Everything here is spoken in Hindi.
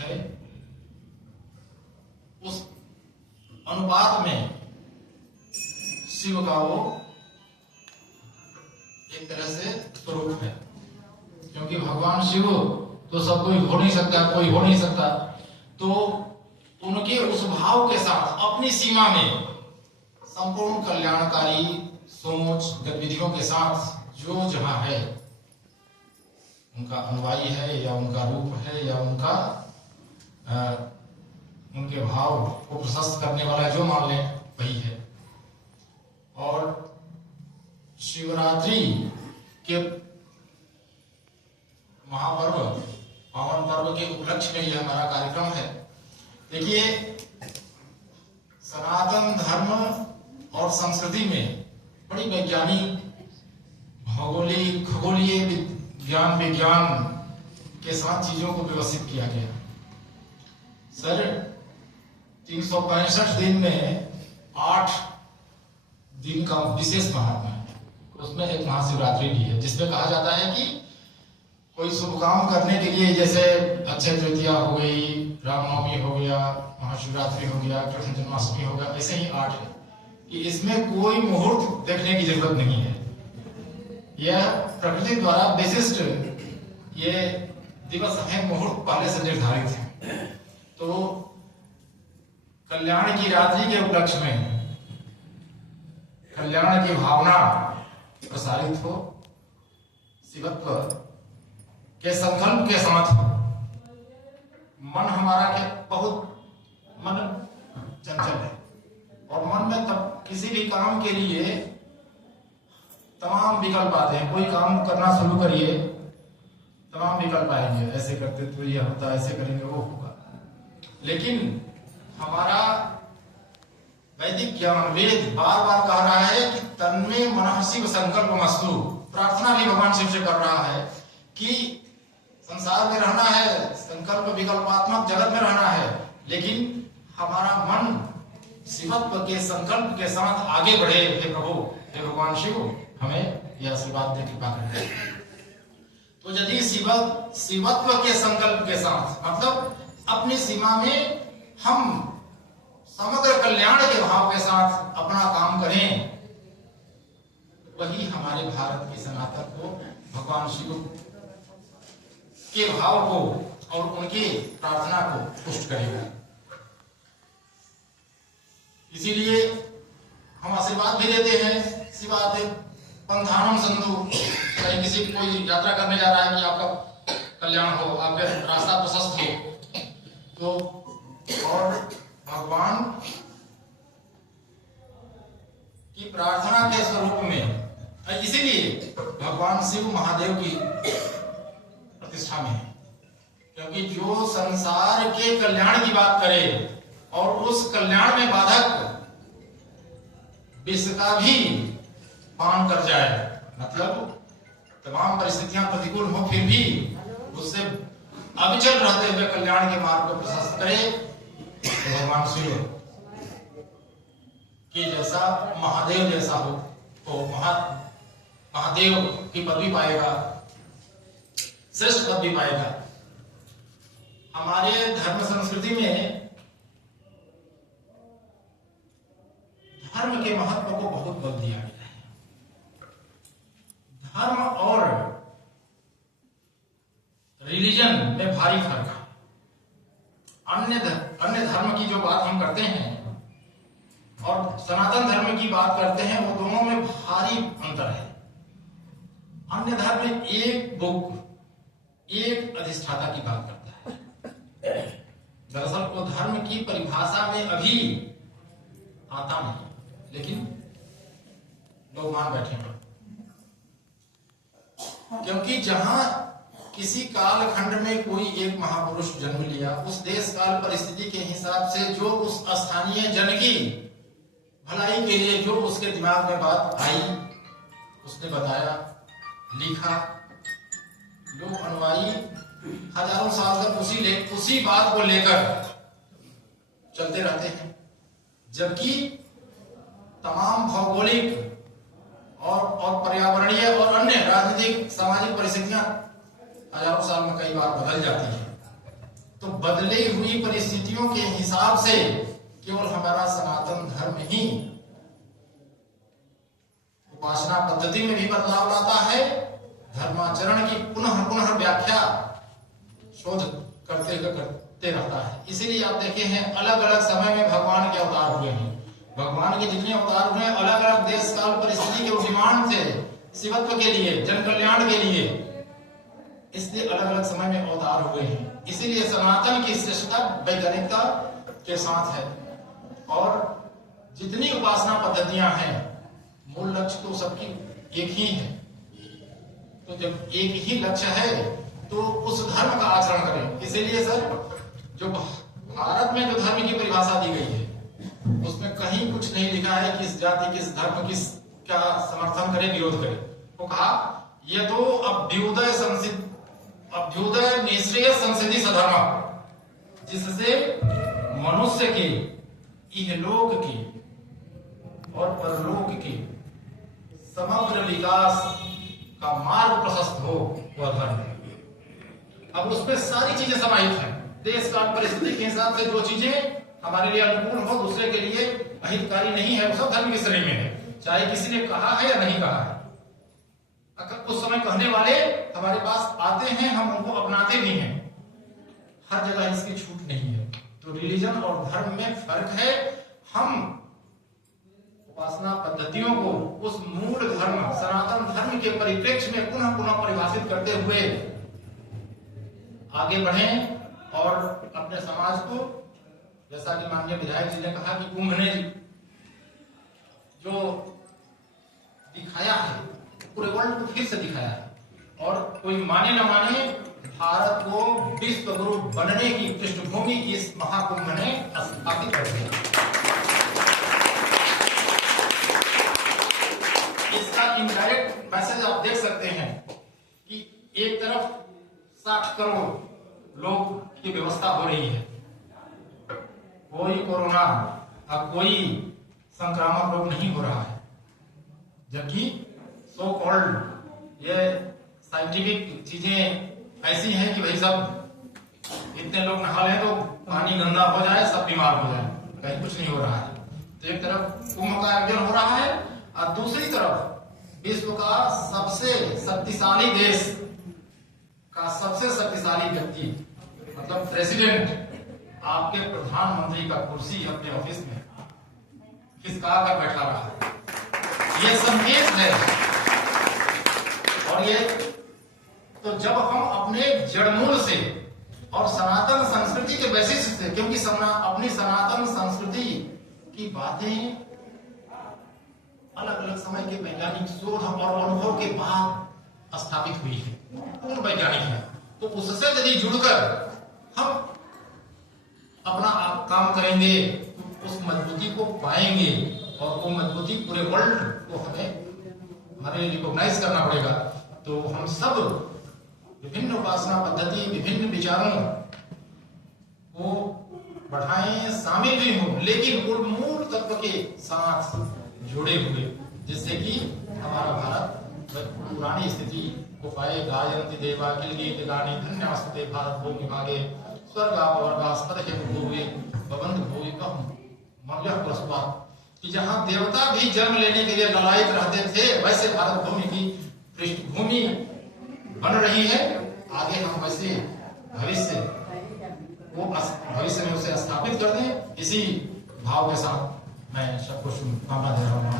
है, उस अनुपात में शिव का वो एक तरह से स्वरूप है। क्योंकि भगवान शिव तो सब कोई हो नहीं सकता, कोई हो नहीं सकता, तो उनके उस भाव के साथ अपनी सीमा में संपूर्ण कल्याणकारी सोच गतिविधियों के साथ जो जहां है, उनका अनुयायी है या उनका रूप है या उनका उनके भाव को प्रशस्त करने वाला जो मान लें वही है। और शिवरात्रि के महापर्व, पावन पर्व के उपलक्ष्य में यह हमारा कार्यक्रम है। देखिए, सनातन धर्म और संस्कृति में बड़ी वैज्ञानिक, भौगोलिक, खगोलीय विज्ञान के साथ चीजों को व्यवस्थित किया गया। सर 365 दिन में 8 दिन का विशेष महात्मा है, उसमें एक महाशिवरात्रि भी है, जिसमें कहा जाता है कि कोई शुभ काम करने के लिए, जैसे अक्षय तृतीया हो गई, रामनवमी हो गया, महाशिवरात्रि हो गया, कृष्ण जन्माष्टमी हो गया, ऐसे ही 8 है कि इसमें कोई मुहूर्त देखने की जरूरत नहीं है। यह प्रकृति द्वारा विशिष्ट ये दिवस हैं, मुहूर्त पहले से निर्धारित है। तो कल्याण की रात्रि के उपलक्ष्य में कल्याण की भावना प्रसारित हो, शिवत्व के संकल्प के साथ मन हमारा के बहुत मन चंचल है, और मन में तब किसी भी काम के लिए तमाम विकल्प आते हैं। कोई काम करना शुरू करिए, तमाम विकल्प आएंगे, ऐसे करते तो ये होता, ऐसे करेंगे वो होगा। लेकिन हमारा वैदिक ज्ञान, वेद बार बार कह रहा है कि तन्मे मनः शिव संकल्पमस्तु। प्रार्थना भी भगवान शिव से कर रहा है कि संसार में रहना है, संकल्प विकल्पात्मक जगत में रहना है, लेकिन हमारा मन शिवत्व के संकल्प के साथ आगे बढ़े। हे प्रभु, हे भगवान शिव, हमें यह आशीर्वाद दे, कृपा करें। तो यदि शिवत्व के संकल्प के साथ, मतलब अपनी सीमा में हम समग्र कल्याण के भाव के साथ अपना काम करें, वही हमारे भारत की सनातन को, भगवान शिव के भाव को और उनकी प्रार्थना को पुष्ट करेगा। इसीलिए हम आशीर्वाद भी देते हैं, शिवाते पंथानम संधु। कहीं किसी की कोई यात्रा करने जा रहा है कि आपका कल्याण हो, आपका रास्ता प्रशस्त हो, तो और भगवान की प्रार्थना के स्वरूप में, इसीलिए भगवान शिव महादेव की प्रतिष्ठा में है। क्योंकि जो संसार के कल्याण की बात करे और उस कल्याण में बाधक विष का भी पान कर जाए, मतलब तमाम परिस्थितियां प्रतिकूल हो, फिर भी उससे अविचल रहते हुए कल्याण के मार्ग को प्रशस्त करे, तो भगवान शिव कि जैसा महादेव जैसा हो, तो महादेव की पदवी पाएगा, श्रेष्ठ पदवी पाएगा। हमारे धर्म संस्कृति में धर्म के महत्व को बहुत बल दिया गया है। धर्म और रिलीजन में भारी फर्क है। अन्य धर्म की जो बात हम करते हैं और सनातन धर्म की बात करते हैं, वो दोनों में भारी अंतर है। अन्य धर्म एक बुक, एक अधिष्ठाता की बात करता है। दरअसल वो धर्म की परिभाषा में अभी आता नहीं, लेकिन लोग मान बैठे हैं। क्योंकि जहां किसी कालखंड में कोई एक महापुरुष जन्म लिया, उस देश काल परिस्थिति के हिसाब से जो उस स्थानीय जन की भलाई के लिए जो उसके दिमाग में बात आई, उसने बताया, लिखा। लोग अनुयायी हजारों साल तक उसी बात को लेकर चलते रहते हैं। जबकि तमाम भौगोलिक और पर्यावरणीय और अन्य राजनीतिक सामाजिक परिस्थितियां हजारों साल में कई बार बदल जाती है। तो बदली हुई परिस्थितियों के हिसाब से केवल हमारा सनातन धर्म ही उपासना पद्धति में भी बदलाव लाता है, धर्माचरण की पुनः पुनः व्याख्या शोध करते रहता है। इसीलिए आप देखे हैं अलग अलग समय में भगवान के अवतार हुए हैं। भगवान के जितने अवतार हुए अलग अलग देश काल परिस्थिति के डिमांड थे, शिवत्व के लिए, जन कल्याण के लिए, इसलिए अलग अलग समय में अवतार हुए हैं। इसीलिए सनातन की श्रेष्ठता वैज्ञानिकता के साथ है। और जितनी उपासना पद्धतियां हैं, मूल लक्ष्य तो सबकी एक ही है। तो जब एक ही लक्ष्य है तो उस धर्म का आचरण करें। इसीलिए सर, जो भारत में जो धर्म की परिभाषा दी गई है उसमें कहीं कुछ नहीं लिखा है किस जाति, किस धर्म, किस का समर्थन करे, विरोध करे। वो कहा ये तो अभ्युदय निश्रेय संसदीय सधर्म, जिससे मनुष्य के इहलोक के और परलोक के समग्र विकास का मार्ग प्रशस्त हो, वह धर्म है। अब उसमें सारी चीजें समाहित हैं। देश काल परिस्थिति के हिसाब से जो चीजें हमारे लिए अनुकूल हो, दूसरे के लिए अहितकारी नहीं है, वो सब धर्म की श्रेणी में है, चाहे किसी ने कहा है या नहीं कहा है। अगर उस समय कहने वाले हमारे पास आते हैं, हम उनको अपनाते भी हैं। हर जगह इसकी छूट नहीं है। तो रिलीजन और धर्म में फर्क है। हम उपासना पद्धतियों को उस मूल धर्म, सनातन धर्म के परिप्रेक्ष्य में पुनः पुनः परिभाषित करते हुए आगे बढ़ें और अपने समाज को, जैसा कि माननीय विधायक जी ने कहा कि कुंभ ने जो दिखाया है पूरे वर्ल्ड को फिर से दिखाया है, और कोई माने न माने भारत को विश्व गुरु बनने की पृष्ठभूमि इस महाकुंभ ने स्थापित कर दिया। इसका इनडायरेक्ट मैसेज आप देख सकते हैं कि एक तरफ 60 करोड़ लोग की व्यवस्था हो रही है, कोई कोरोना और कोई संक्रामक रोग नहीं हो रहा है, जबकि सो कॉल्ड ये साइंटिफिक चीजें ऐसी हैं कि भाई सब इतने लोग नहा लें तो पानी गंदा हो जाए, सब बीमार हो जाए, कहीं कुछ नहीं हो रहा है। तो एक तरफ कुंभ का आयोजन हो रहा है और दूसरी तरफ विश्व का सबसे शक्तिशाली देश का सबसे शक्तिशाली व्यक्ति, मतलब प्रेसिडेंट, आपके प्रधानमंत्री का कुर्सी अपने ऑफिस में खिसका कर बैठा रहा है। यह संकेत है। और ये तो जब हम अपने जड़मूल से और सनातन संस्कृति के वैशिष्ट्य से, क्योंकि अपनी सनातन संस्कृति की बातें अलग अलग समय के वैज्ञानिक शोध और अनुभव के बाद स्थापित हुई है, पूर्ण वैज्ञानिक है, तो उससे यदि जुड़कर हम अपना काम करेंगे तो उस मजबूती को पाएंगे, और वो मजबूती पूरे वर्ल्ड को हमें रिकॉग्नाइज करना पड़ेगा। तो हम सब विभिन्न उपासना पद्धति, विभिन्न विचारों को बढ़ाएं, शामिल भी हों, लेकिन मूल तत्व के साथ जुड़े हुए, जिससे कि हमारा भारत पुरानी स्थिति को पाए। गायन्ति देवा किल गानी धन्यास्ते भारत भूमि भागे स्वर्गापवर्गास्पद के भूवे भवन्त भूमि मल्यः पुरस्कार, कि जहाँ देवता भी जन्म लेने के लिए ललायित रहते थे, वैसे भारत भूमि की पृष्ठभूमि बन रही है। आगे हम वैसे भविष्य में उसे स्थापित कर दें। इसी भाव के साथ मैं सबको शुभकामना दे रहा हूँ।